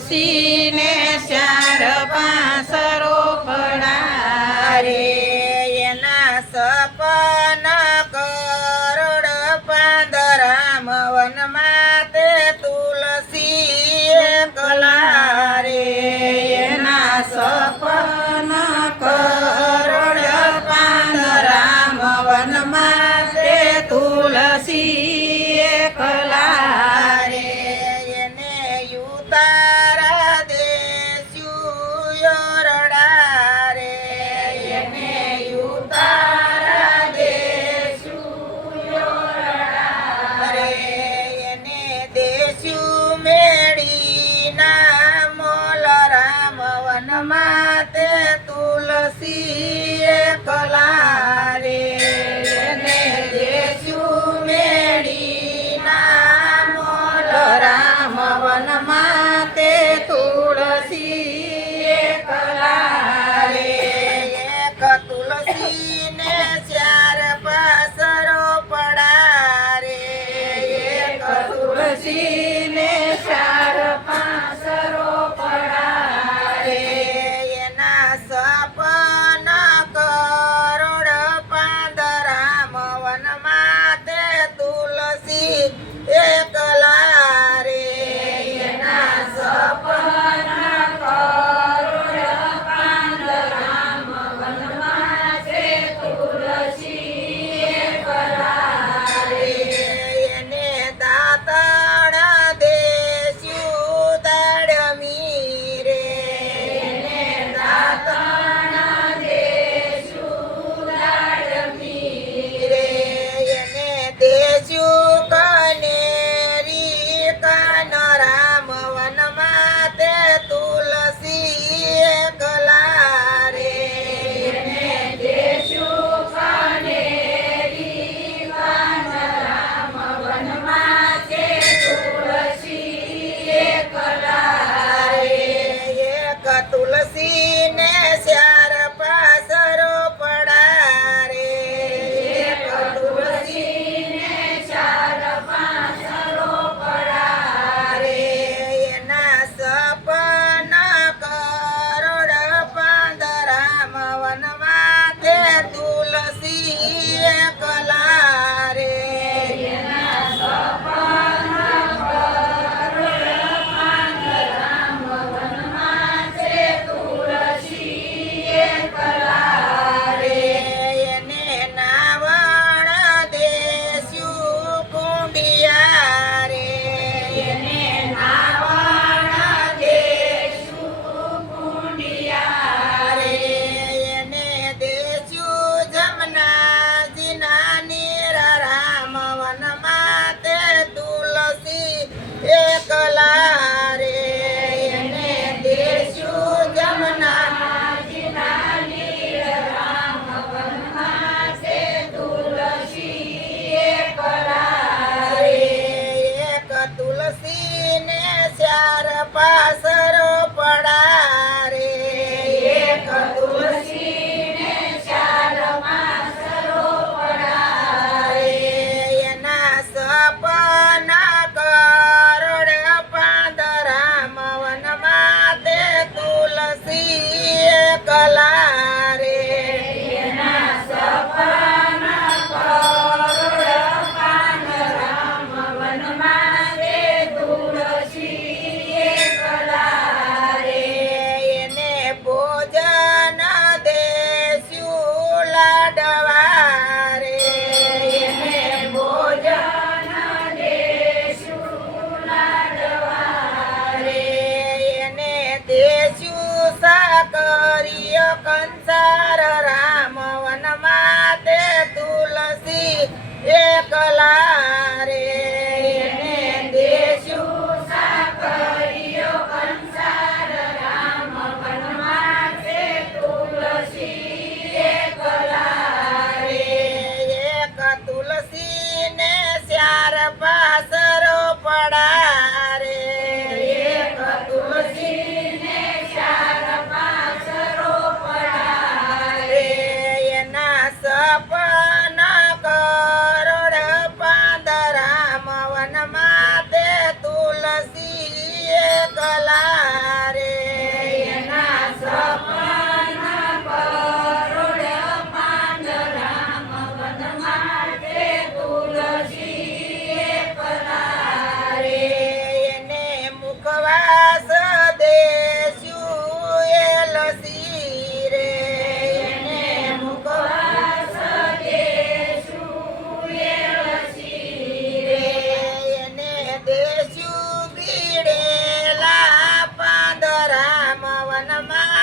Tulsi seen it. સદવારે ભોજન દેશું લાડવારે કંસાર રામ વનમાં તે તુલસી એકલા રે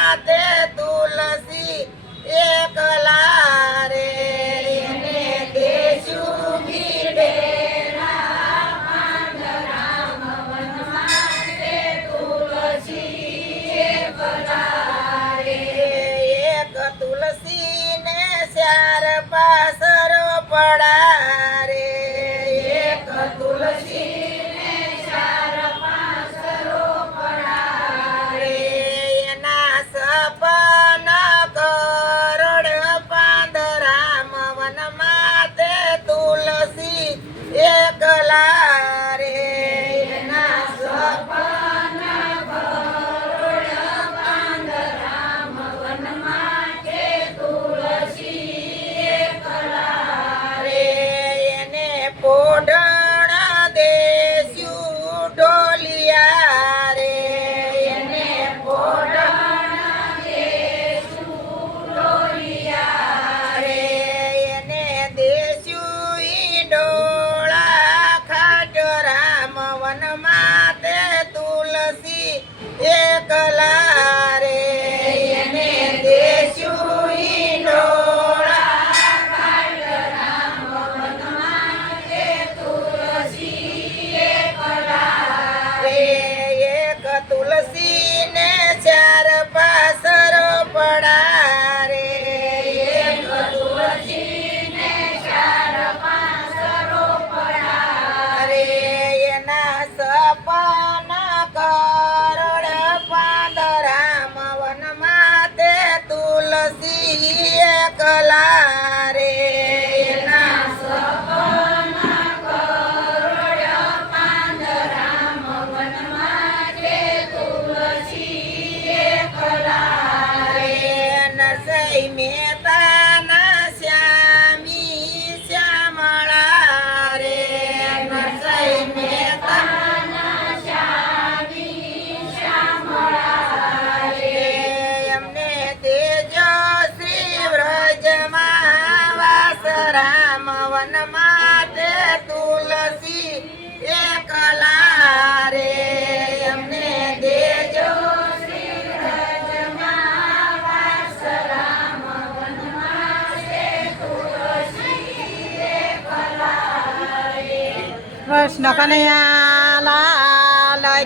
Cadê વનમાં તે તુલસી એક Krishna Kaniya La La